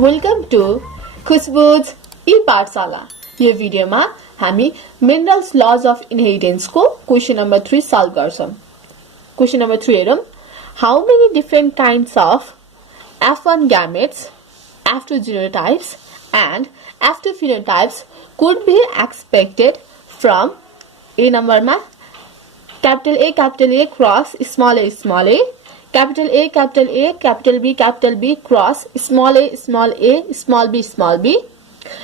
Welcome to खुशबुज ई पाठशाला। यो भिडियोमा हामी मिनरल्स लज अफ इनहेरिटेन्स को क्वेशन नम्बर 3 सल्भ गर्छौं। क्वेशन नम्बर 3 हेरौं। How many different kinds of F1 gametes, F2 genotypes and F2 phenotypes could be expected from A number ma capital A cross small a, capital A, capital B cross small a, small b,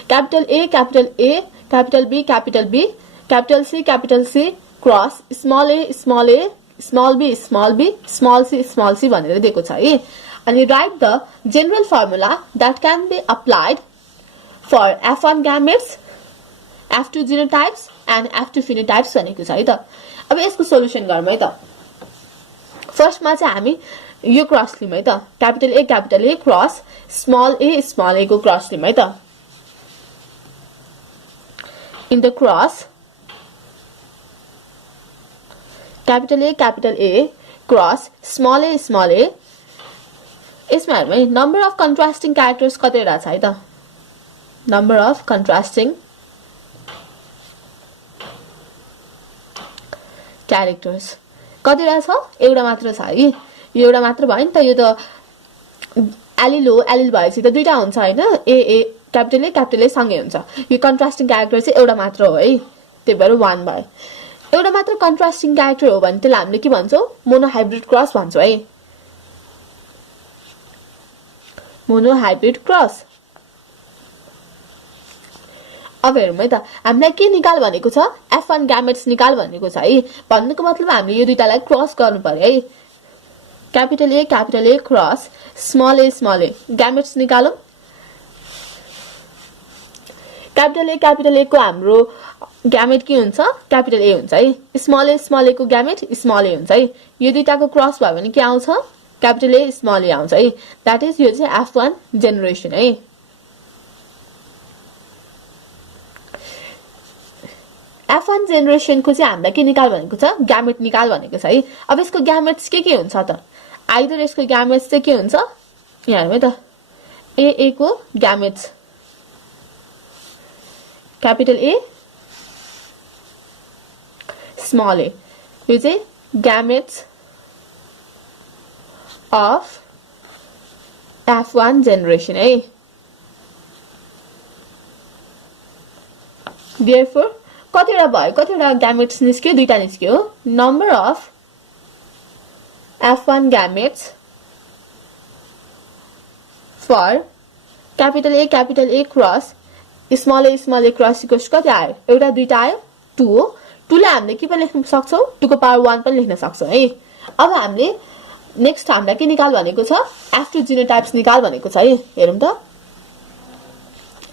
capital A, capital B, capital C cross small a, small b, small c भनेर दिएको छ है। अनि write the general formula that can be applied for F1 gametes, F2 genotypes and F2 phenotypes भनेको छ है त। अब यसको सोलुसन गरौँ है त। फर्स्टमा चाहिँ हामी यो क्रस लियौं है त। Capital A cross small a को क्रस लियौं है त। In the cross capital A cross small a यसमा हेरौँ है। नम्बर अफ कन्ट्रास्टिङ क्यारेक्टर्स कतिवटा छ है त। नम्बर अफ कन्ट्रास्टिङ क्यारेक्टर्स कतिवटा छ? एउटा मात्र छ है। यो एउटा मात्र भयो नि त। यो त एलिल भएपछि त दुईटा हुन्छ हैन। क्यापिटल ए सँगै हुन्छ। यो कन्ट्रास्टिङ क्यारेक्टर चाहिँ एउटा मात्र हो है। त्यही भएर 1 भयो। एउटा मात्र कन्ट्रास्टिङ क्यारेक्टर हो भने त्यसलाई हामीले के भन्छौं? मोनोहाइब्रिड क्रस भन्छौं है। Monohybrid cross. अब हेरौँ है त। हामीलाई के निकाल भनेको छ? F1 gametes निकाल भनेको छ है। भन्नुको मतलब हामीले यो दुईटालाई क्रस गर्नु पर्यो है। Capital A cross small a gametes निकालौं। क्यापिटल A को हाम्रो ग्यामेट के हुन्छ? क्यापिटल A हुन्छ है। स्मल a को ग्यामेट स्मल a हुन्छ है। यो दुईटाको क्रस भयो भने के आउँछ? क्यापिटल A स्मल a आउँछ है। दैट इज यो चाहिँ F1 जेनेरेसन है। F1 जेनेरेसन को चाहिँ हामीलाई के निकाल भनेको छ? ग्यामेट निकाल भनेको छ है। अब यसको ग्यामेट्स के हुन्छ त? आइदर यसको ग्यामेट्स चाहिँ के हुन्छ? यहाँ हेरौँ है त। A को gametes capital A small a यो चाहिँ ग्यामेट्स of F1 generation है। Therefore कतिवटा भयो? कतिवटा gametes निस्क्यो? दुईटा निस्क्यो। Number of F1 gametes for capital A cross small a cross equals कति आयो? एउटा दुईटा आयो 2 हो। 2 लाई हामीले के पनि लेख्न सक्छौं? 2 को पावर 1 पनि लेख्न सक्छौं है। अब हामीले नेक्स्ट हामीलाई के निकाल भनेको छ? F2 genotypes निकाल भनेको छ है। हेरौँ त।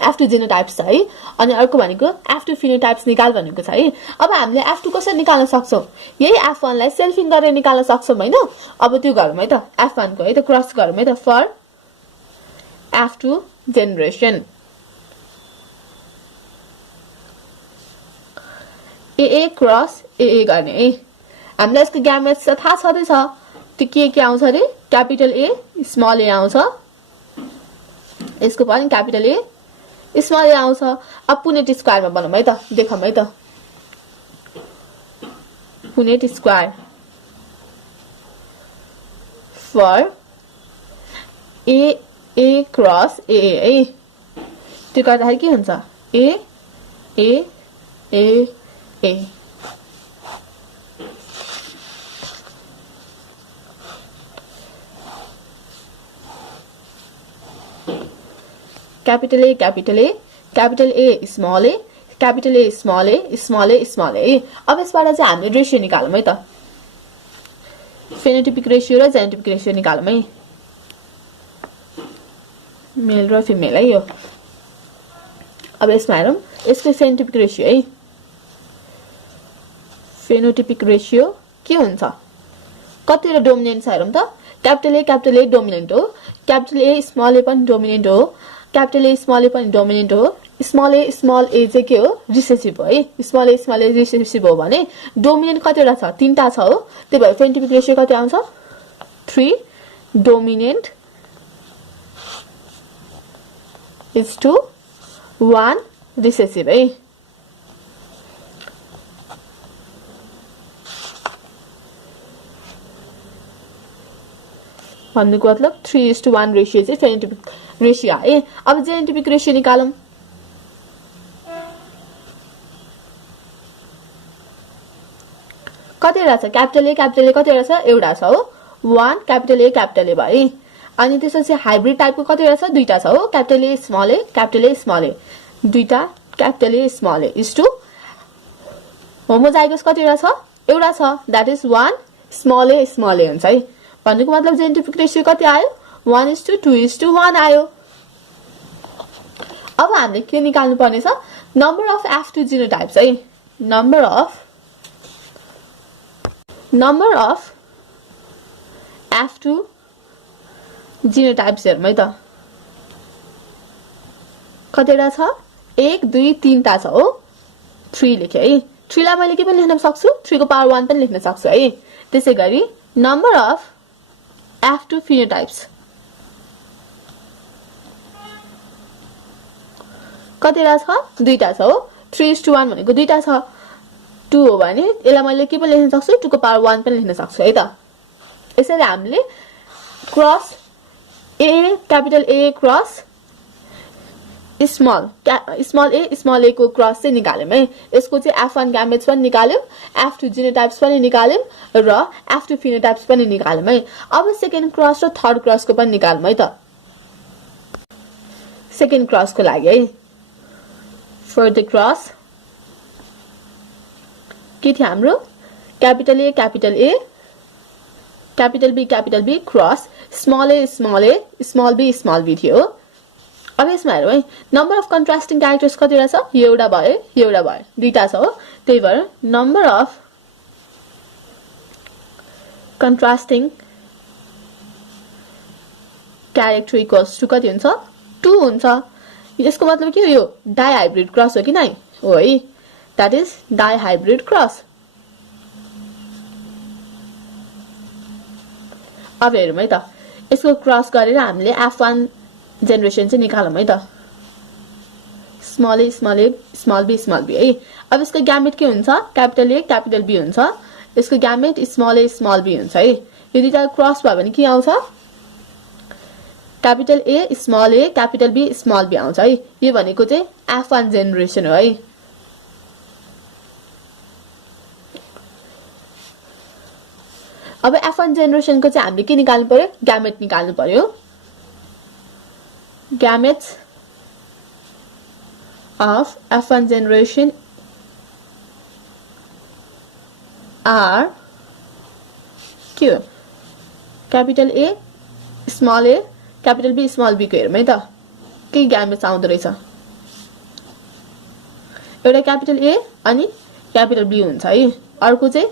F2 genotypes छ है। अनि अर्को भनेको F2 phenotypes निकाल भनेको छ है। अब हामीले F2 कसरी निकाल्न सक्छौं? यही F1 लाई सेल्फिङ गरेर निकाल्न सक्छौं हैन। अब त्यो गरौँ है त। F1 को है त क्रस गरौँ है त। For F2 generation A cross A गर्ने है। हामीलाई यसको ग्यामेट्स त थाहा छदै छ। त्यो के आउँछ रे? क्यापिटल A स्मल a आउँछ। यसको पनि क्यापिटल A स्मल a आउँछ। अब पुनेट स्क्वायरमा बनाऊँ है त। देखौँ है त। Punnett square for A cross A है। त्यो गर्दाखेरि के हुन्छ? A capital A small a capital A small a। अब यसबाट चाहिँ हामीले रेशियो निकालौँ है त। फेनोटाइपिक रेशियो र जेनोटाइपिक रेशियो निकालौँ है। मेल र फिमेल है यो। अब यसमा हेरौँ। यसको फेनोटाइपिक रेशियो है। फेनोटाइपिक रेशियो के हुन्छ? कतिवटा डोमिनेन्ट छ हेरौँ त। क्यापिटल A डोमिनेन्ट हो। क्यापिटल A स्मल a पनि डोमिनेन्ट हो। क्यापिटल A स्मल a पनि डोमिनेन्ट हो। स्मल a चाहिँ के हो? रिसेसिभ हो है। स्मल a रिसेसिभ हो भने डोमिनेन्ट कतिवटा छ? 3टा छ हो। त्यही भएर फेनोटाइपिक रेशियो कति आउँछ? 3 डोमिनेन्ट 1:1 रिसेसिभ है। भन्नुको मतलब 3:1 रेशियो चाहिँ फेनोटाइपिक रेशियो है। अब जेनोटाइपिक रेशियो निकालौं। कतिवटा छ? क्यापिटल ए कतिवटा छ? एउटा छ हो। 1 क्यापिटल ए भयो है। अनि त्यसपछि हाइब्रिड टाइपको कतिवटा छ? दुईटा छ हो। क्यापिटल ए स्मल ए दुईटा capital A small a is two homozygous कतिवटा छ? एउटा छ, दैट इज 1 स्मल ए हुन्छ है। भन्नुको मतलब जेनेटिक रेशियो कति आयो? 1:2:1 आयो। अब हामीले के निकाल्नु पर्ने छ? नम्बर अफ F2 जिनोटाइप्स है। नम्बर अफ F2 जिनोटाइप्स हेरौँ है त। कतिवटा छ? 1 2 3 टा छ हो। 3 लेखे है। 3 लाई मैले के पनि लेख्न सक्छु? 3 को पावर 1 पनि लेख्न सक्छु है। त्यसैगरी नम्बर अफ F2 फिनोटाइप्स कतिवटा छ? दुईटा छ हो। 3:1 भनेको दुईटा छ। 2 हो भने यसलाई मैले के पनि लेख्न सक्छु? 2 को पावर 1 पनि लेख्न सक्छु है त। यसरी हामीले cross capital A cross small A को क्रस चाहिँ निकाल्यौं है। यसको चाहिँ F1 ग्यामेट्स पनि निकाल्यौं, F2 जिनोटाइप्स पनि निकाल्यौं र F2 फिनोटाइप्स पनि निकाल्यौं है। अब सेकेन्ड क्रस र थर्ड क्रसको पनि निकालौं है त। सेकेन्ड क्रसको लागि है, फर द क्रस के थियो हाम्रो? Capital A capital B cross small a small b थियो। अब यसमा हेरौँ है, नम्बर अफ कन्ट्रास्टिङ क्यारेक्टर्स कतिवटा छ? एउटा भयो, दुईटा छ हो। त्यही भएर number of contrasting character equals to कति हुन्छ? 2 हुन्छ। यसको मतलब के हो? यो डाइहाइब्रिड क्रस हो कि नै? हो है, दैट इज डाइहाइब्रिड क्रस। अब हेरौँ है त, यसको क्रस गरेर हामीले F1 जेनरेसन चाहिँ निकालौं है त। स्मल बी है। अब यसको ग्यामेट के हुन्छ? क्यापिटल ए क्यापिटल बी हुन्छ। यसको gamete small a small b हुन्छ है। यो दुईटा क्रस भयो भने के आउँछ? Capital A capital B small b आउँछ है। यो भनेको चाहिँ F1 जेनरेसन हो है। अब F1 जेनरेसन को चाहिँ हामीले के निकाल्नु पर्यो? ग्यामेट निकाल्नु पर्यो। Gametes of F1 generation are Q capital A small a capital B small b को हेरौँ है त के ग्यामेट्स आउँदो रहेछ। एउटा क्यापिटल ए अनि क्यापिटल बी हुन्छ है। अर्को चाहिँ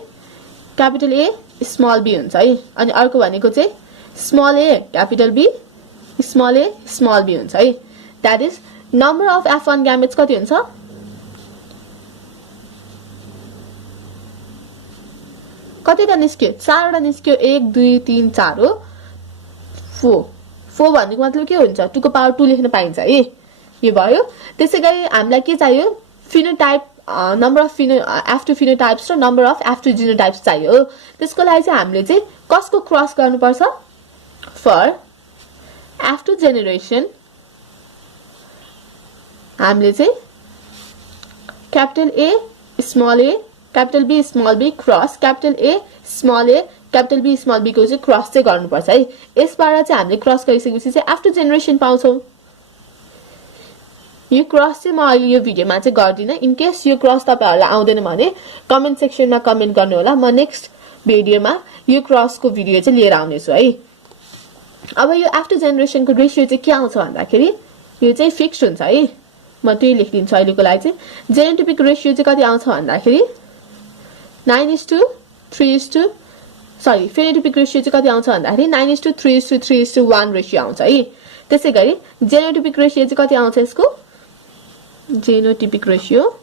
क्यापिटल ए स्मल बी हुन्छ है। अनि अर्को भनेको चाहिँ small a capital B small b हुन्छ है। That is number of F1 gametes कति हुन्छ? कतिवटा निस्क्यो? 4वटा निस्क्यो। 1 2 3 4 हो। 4 भनेको मतलब के हुन्छ? 2 को पावर 2 लेख्न पाइन्छ है। यो भयो। त्यसैगरी हामीलाई के चाहियो? Phenotype number of F2 phenotypes र नम्बर अफ F2 जिनोटाइप्स चाहियो। त्यसको लागि चाहिँ हामीले चाहिँ कसको क्रस गर्नुपर्छ? फर F2 जेनेरेसन हामीले चाहिँ capital A capital B small b cross capital A capital B small b को चाहिँ क्रस चाहिँ गर्नुपर्छ है। यसबाट चाहिँ हामीले क्रस गरिसकेपछि चाहिँ F2 जेनेरेसन पाउँछौँ। यो क्रस चाहिँ म अहिले यो भिडियोमा चाहिँ गर्दिनँ। इन केस यो क्रस तपाईहरुलाई आउँदैन भने कमेन्ट सेक्सनमा कमेन्ट गर्नु होला। म नेक्स्ट भिडियोमा यो क्रसको भिडियो चाहिँ लिएर आउने छु है। अब यो F2 जेनेरेसनको रेशियो चाहिँ के आउँछ भन्दाखेरि यो चाहिँ फिक्स्ड हुन्छ है। म त्यही लेखिदिन्छु अहिलेको लागि चाहिँ। जेनेटिक रेशियो चाहिँ कति आउँछ भन्दाखेरि 9:3 सरी फेनोटाइपिक रेशियो चाहिँ कति आउँछ भन्दाखेरि 9:3:3:1 रेशियो आउँछ है। त्यसैगरी जेनोटाइपिक रेशियो चाहिँ कति आउँछ? यसको जेनोटाइपिक रेशियो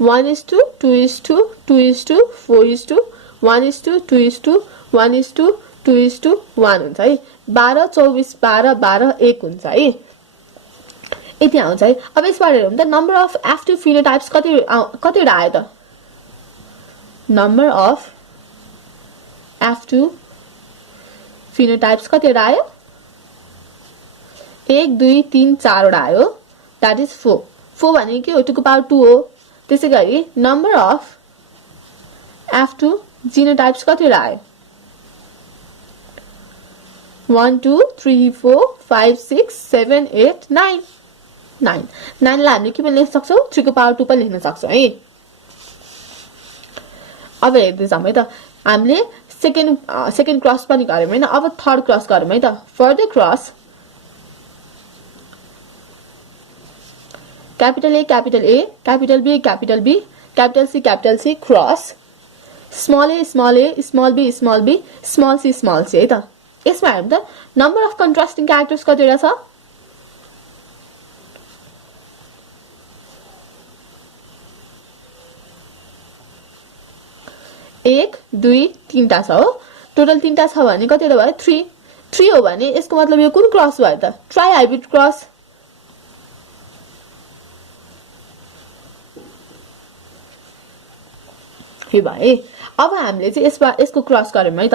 1:2:2:4:1:2:1:2 2:1 हुन्छ है। 12 24 12 12 1 हुन्छ है। यति आउँछ है। अब यसबाट हेरौँ त नम्बर अफ F2 फिनोटाइप्स कतिवटा आयो त? नम्बर अफ F2 फिनोटाइप्स कतिवटा आयो? 1 2 3 4 वटा आयो। That is 4। 4 भनेको के हो? 2 को पावर 2 हो। त्यसैगरी नम्बर अफ F2 जिनोटाइप्स कतिवटा आयो? 1 2 3 4 5 6 7 8 9 9 9 लाई हामीले के पनि लेख्न सक्छौं? 3 को पावर 2 पनि लेख्न सक्छौं है। अब हेर्दै जाउँ है त। हामीले सेकेन्ड क्रस पनि गर्यौं हैन। अब थर्ड क्रस गरौँ है त। Further cross capital A capital B capital B capital C cross small a small b small c है त। यसमा हेरौँ त नम्बर अफ कन्ट्रास्टिङ क्यारेक्टर्स कतिवटा छ? 1 2 3 टा छ हो। टोटल 3 टा छ भने कतिवटा भयो? 3 3 हो भने यसको मतलब यो कुन क्रस भयो त? Try hybrid cross. हे भाइ अब हामीले चाहिँ यसको क्रस गरौँ है त।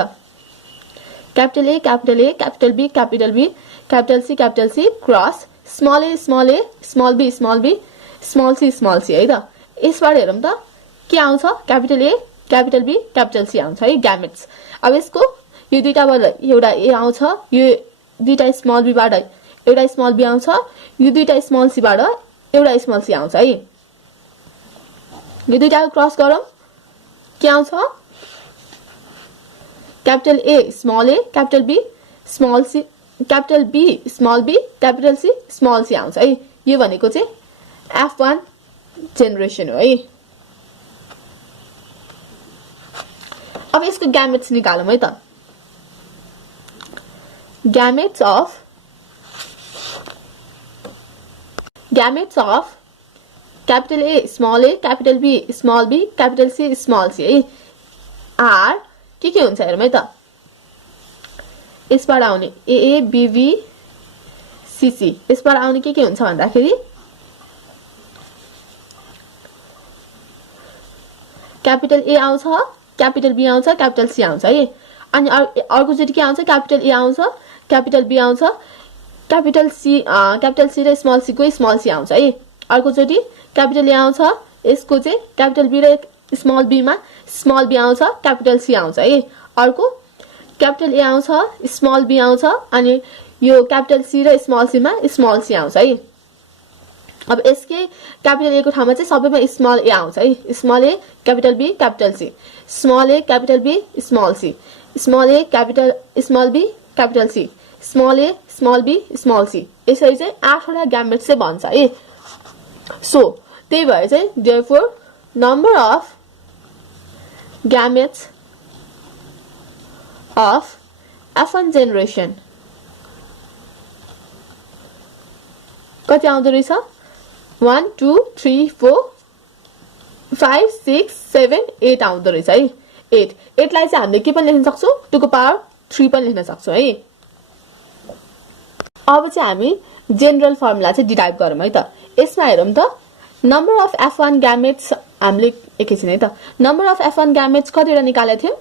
Capital A capital B capital C cross small a small b small c है त। यसबाट हेरौँ त के आउँछ? Capital A capital B capital C आउँछ है ग्यामेट्स। अब यसको यो दुईटाबाट एउटा A आउँछ, यो दुईटा स्मॉल b बाट एउटा स्मॉल b आउँछ, यो दुईटा स्मॉल c बाट एउटा स्मॉल c आउँछ है। यो दुईटाको क्रस गरौँ के आउँछ? Capital A capital B small c capital B small b capital C small c आउँछ है। यो भनेको चाहिँ F1 जेनेरेसन हो है। अब यसको ग्यामेट्स निकालौं है त। Gametes of capital A capital B capital C small c है। आर के हुन्छ हेरौँ है त। यसबाट आउने AA BB CC यसबाट आउने के हुन्छ भन्दाखेरि कैपिटल A आउँछ, कैपिटल B आउँछ, कैपिटल C आउँछ है। अनि अर्को चोटी के आउँछ? कैपिटल A आउँछ, कैपिटल B आउँछ, कैपिटल C र स्मॉल c को स्मॉल c आउँछ है। अर्को चोटी कैपिटल A आउँछ, यसको चाहिँ कैपिटल B र स्मॉल b मा स्मॉल b आउँछ, कैपिटल C आउँछ है। अर्को कैपिटल A आउँछ, स्मॉल b आउँछ, अनि यो कैपिटल C र स्मॉल c मा स्मॉल c आउँछ है। अब यसकै कैपिटल A को ठाउँमा चाहिँ सबैमा स्मॉल a आउँछ है। Small a capital B capital C small a capital B small c small a capital small b capital C small a small b small c यसरी चाहिँ 8 वटा ग्यामेट्स चाहिँ बन्छ है। सो त्यही भएर चाहिँ therefore number of gametes of F1 generation कति आउँदो रहेछ? 1 2 3 4 5 6 7 8 आउँदो रहेछ है। 8 लाई चाहिँ हामीले के पनि लेख्न सक्छौं? 2 को पावर 3 पनि लेख्न सक्छौं है। अब चाहिँ हामी जेनरल फर्मुला चाहिँ डिराइभ गरौँ है त। यसमा हेरौँ त नम्बर अफ F1 gametes हामीले एकैछिन है त। नम्बर अफ F1 gametes कतिवटा निकालेको थियौं?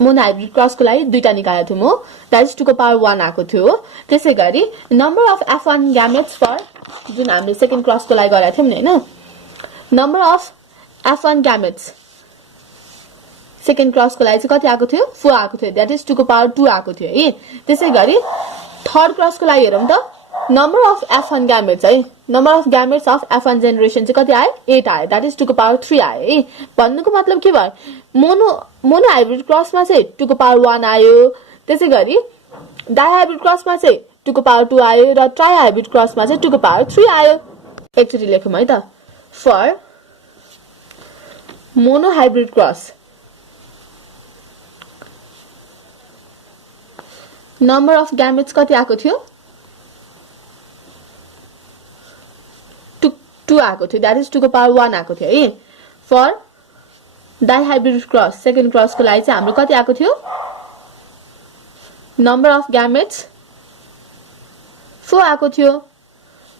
मोनो हाइब्रिड क्रसको लागि दुईटा निकालेको थियौं हो। दैट इज 2 को पावर 1 आएको थियो हो। त्यसैगरी number of F1 gametes for जुन हामीले सेकेन्ड क्रसको लागि गरेका थियौं नि हैन। Number of F1 gametes second क्रसको लागि चाहिँ कति आएको थियो? 4 आएको थियो। दैट इज 2 को पावर 2 आएको थियो है। त्यसैगरी थर्ड क्रसको लागि हेरौँ त नम्बर अफ F1 gametes है। Number of gametes of F1 generation चाहिँ कति आयो? 8 आयो। दैट इज 2 को पावर 3 आयो है। भन्नुको मतलब के भयो? मोनो हाइब्रिड क्रसमा चाहिँ 2 को पावर 1 आयो। त्यसैगरी डाइ हाइब्रिड क्रसमा चाहिँ 2 को पावर 2 आयो र ट्राई हाइब्रिड क्रसमा चाहिँ 2 को पावर 3 आयो। एकचोटी लेखौँ है त। For monohybrid cross number of gametes कति आएको थियो? 2 आएको थियो। दैट इज 2 को पावर 1 आएको थियो है। For dihybrid cross second क्रसको लागि चाहिँ हाम्रो कति आएको थियो? नम्बर अफ ग्यामेट्स 4 आएको थियो।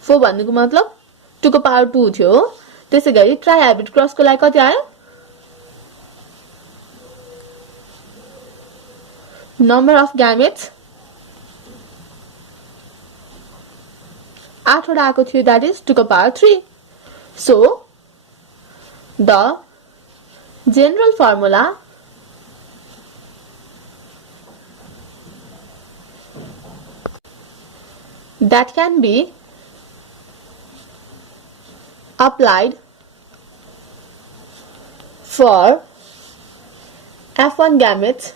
4 भन्नुको मतलब 2 को पावर 2 थियो हो। त्यसैगरी ट्राई हाइब्रिड क्रसको लागि कति आयो? नम्बर अफ ग्यामेट्स 8 वटा आएको थियो, दैट इज 2 को power 3। So the general formula that can be applied for F1 gametes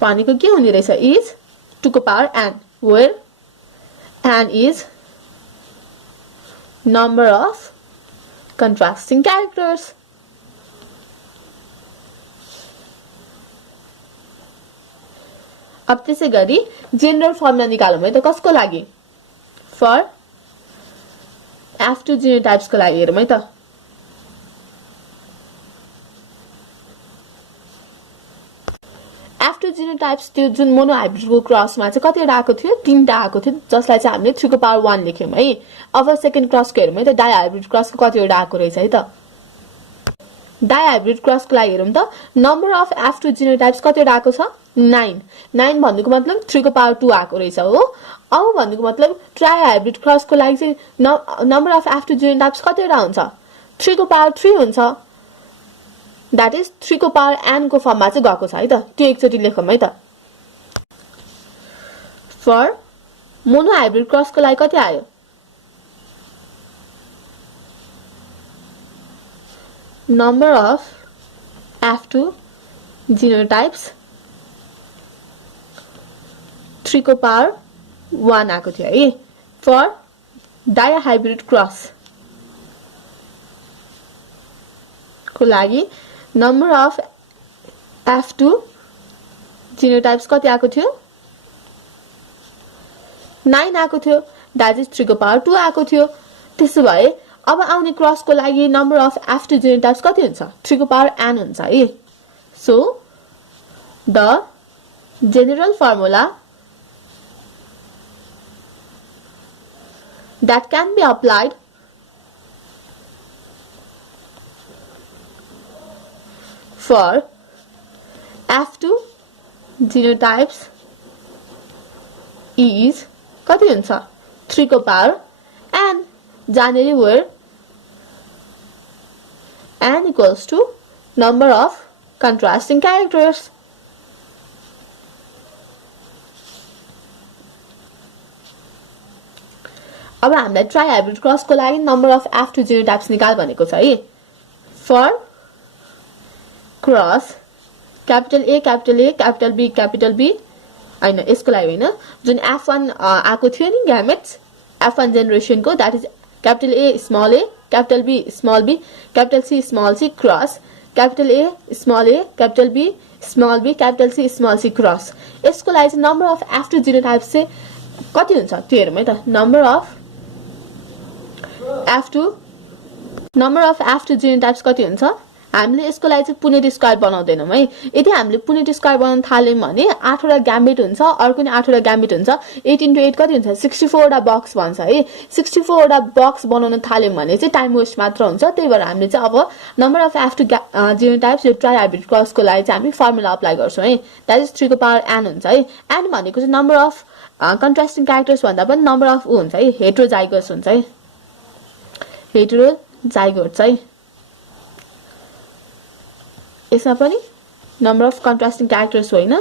भनेको के हुने रहेछ is 2 को power n, where n is number of contrasting characters. अब त्यसै गरी जेनरल फर्मुला निकालौं है त कसको लागि? फर F2 जीनोटाइप्स को लागि हेरौं है त। F2 जीनोटाइप्स त्यो जुन मोनो हाइब्रिडको क्रसमा चाहिँ कतिवटा आएको थियो? 3टा आएको थियो, जसलाई चाहिँ हामीले 3 को पावर 1 लेख्यौं है। अब सेकेन्ड क्रसको हेरौं है त, डाइ हाइब्रिड क्रसको कतिवटा आएको रहेछ है त। डाइ हाइब्रिड क्रसको लागि हेरौं त, नम्बर अफ F2 जीनोटाइप्स कतिवटा आएको छ? 9। 9 भन्नुको मतलब 3 को पावर 2 आएको रहेछ हो। अब भन्नुको मतलब ट्राई हाइब्रिड क्रसको लागि चाहिँ नम्बर अफ F2 जीनोटाइप्स कतिवटा हुन्छ? 3 को पावर 3 हुन्छ, दैट इज 3 को पावर n को फर्ममा चाहिँ गएको छ है त। त्यो एकचोटी लेखौं है त। फर मोनो हाइब्रिड क्रसको लागि कति आयो? नम्बर अफ F2 जीनोटाइप्स 3 को पावर 1 आएको थियो है। फर डाइ हाइब्रिड क्रस को लागि नम्बर अफ F2 जीनोटाइप्स कति आएको थियो? 9 आएको थियो, दैट इज 3 को पावर 2 आएको थियो। त्यसो भए अब आउने क्रसको लागि नम्बर अफ F2 जीनोटाइप्स कति हुन्छ? 3 को पावर n हुन्छ है। So the general formula that can be applied for F2 genotypes is कति हुन्छ? 3 को power n, जहाँनेरि where n equals to number of contrasting characters. अब हामीलाई ट्राई हाइब्रिड क्रसको लागि नम्बर अफ F2 जीनोटाइप्स निकाल भनेको छ है। For cross capital A capital B हैन, यसको लागि हैन, जुन F1 आएको थियो नि ग्यामेट्स F1 जेनेरेसनको, that is capital A small a capital B small b capital C small c cross capital A small a capital B small b capital C small c cross. यसको लागि चाहिँ number of F2 genotypes चाहिँ कति हुन्छ त्यो हेरौँ है त। नम्बर अफ F2 जीनोटाइप्स कति हुन्छ? हामीले यसको लागि चाहिँ पुनेट स्क्वायर बनाउँदैनौं है। यदि हामीले पुनेट स्क्वायर बनाउन थाल्यौं भने 8 वटा ग्यामेट हुन्छ, अर्को नि 8 वटा ग्यामेट हुन्छ। 8 * 8 कति हुन्छ? 64 वटा बक्स भन्छ है। 64 वटा बक्स बनाउन थाल्यौं भने चाहिँ टाइम वेस्ट मात्र हुन्छ। त्यही भएर हामीले चाहिँ अब नम्बर अफ F2 जीनोटाइप्स यो ट्राई हाइब्रिड क्रसको लागि चाहिँ हामी फर्मुला अप्लाई गर्छौं है। दैट इज 3 को पावर n हुन्छ है। n भनेको चाहिँ नम्बर अफ कन्ट्रास्टिङ क्यारेक्टर्स भन्दा पनि नम्बर अफ हुन्छ है, हेटेरोजाइगस हुन्छ है, हेटेरोजाइगोट्स है। यसमा पनि नम्बर अफ कन्ट्रास्टिङ क्यारेक्टर्स होइन,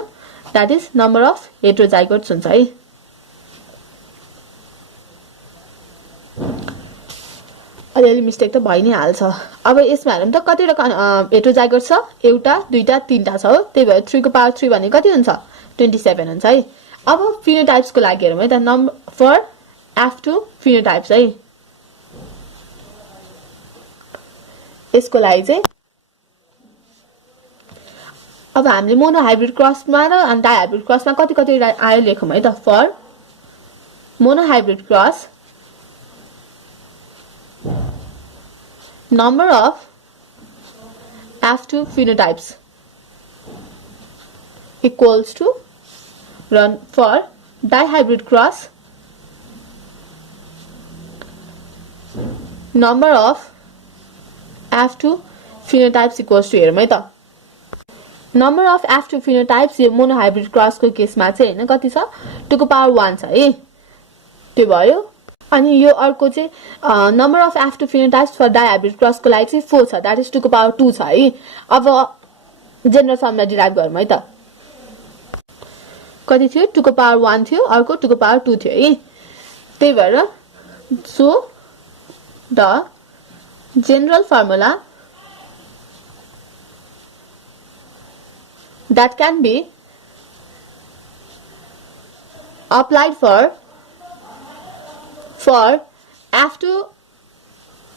दैट इज नम्बर अफ हेटेरोजाइगोट्स हुन्छ है। अलिअलि मिस्टेक त भइ नै हाल्छ। अब यसमा हेरौँ त कतिवटा हेटेरोजाइगोट छ? एउटा, दुईटा, तीनटा छ हो। त्यही भएर 3 को पावर 3 भने कति हुन्छ? 27 हुन्छ है। अब फिनोटाइप्सको लागि हेरौँ है त, नम्बर फर F2 फिनोटाइप्स है। यसको लागि चाहिँ अब हामीले मोनो हाइब्रिड क्रसमा र डाइ हाइब्रिड क्रसमा कति कति आयो लेखौँ है त। For monohybrid cross number of F2 phenotypes equals to run for dihybrid cross number of F2 phenotypes equals to हेरौँ है त number of F2 phenotypes यो मोनोहाइब्रिड क्रसको केसमा चाहिँ हैन कति छ 2 को पावर 1 छ है त्यो भयो अनि यो अर्को चाहिँ number of F2 phenotypes for dihybrid क्रसको लागि चाहिँ 4 छ that is 2 को पावर 2 छ है अब जेनरल फर्मुला डिराइभ गरौँ है त कति थियो 2 को पावर 1 थियो अर्को 2 को पावर 2 थियो है त्यही भएर so the general formula that can be applied for F2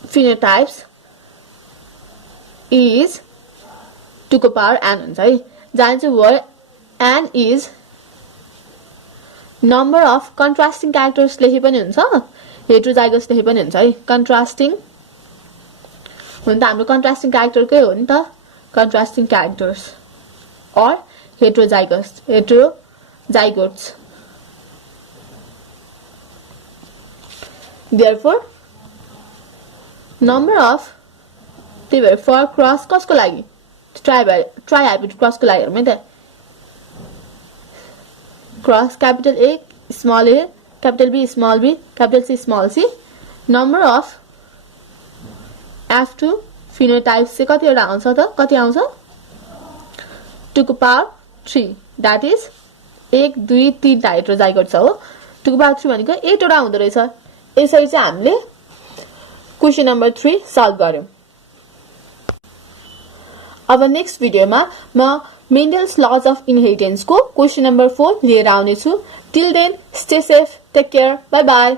phenotypes is 2 को power n हुन्छ है जहाँ चाहिँ where n is number of contrasting characters लेखे पनि हुन्छ heterozygous लेखे पनि हुन्छ है contrasting हुन त हाम्रो contrasting character कै हो नि त contrasting characters or heterozygotes therefore number of for cross कसको लागि trihybrid cross को लागि हेरौँ है त cross capital A small a capital B small b capital C small c number of F2 phenotypes चाहिँ कतिवटा आउँछ त कति आउँछ 2 को पावर 3 that is 1 2 3 टा हेटेरोजाइगोट छ हो 2 को पावर 3 भनेको 8 वटा हुँदो रहेछ यसरी चाहिँ हामीले क्वेशन नम्बर 3 सल्भ गर्यौं अब नेक्स्ट भिडियोमा म मेन्डल्स लज अफ इनहेरिटेन्स को क्वेशन नम्बर 4 लिएर आउने छु till then stay safe take care bye by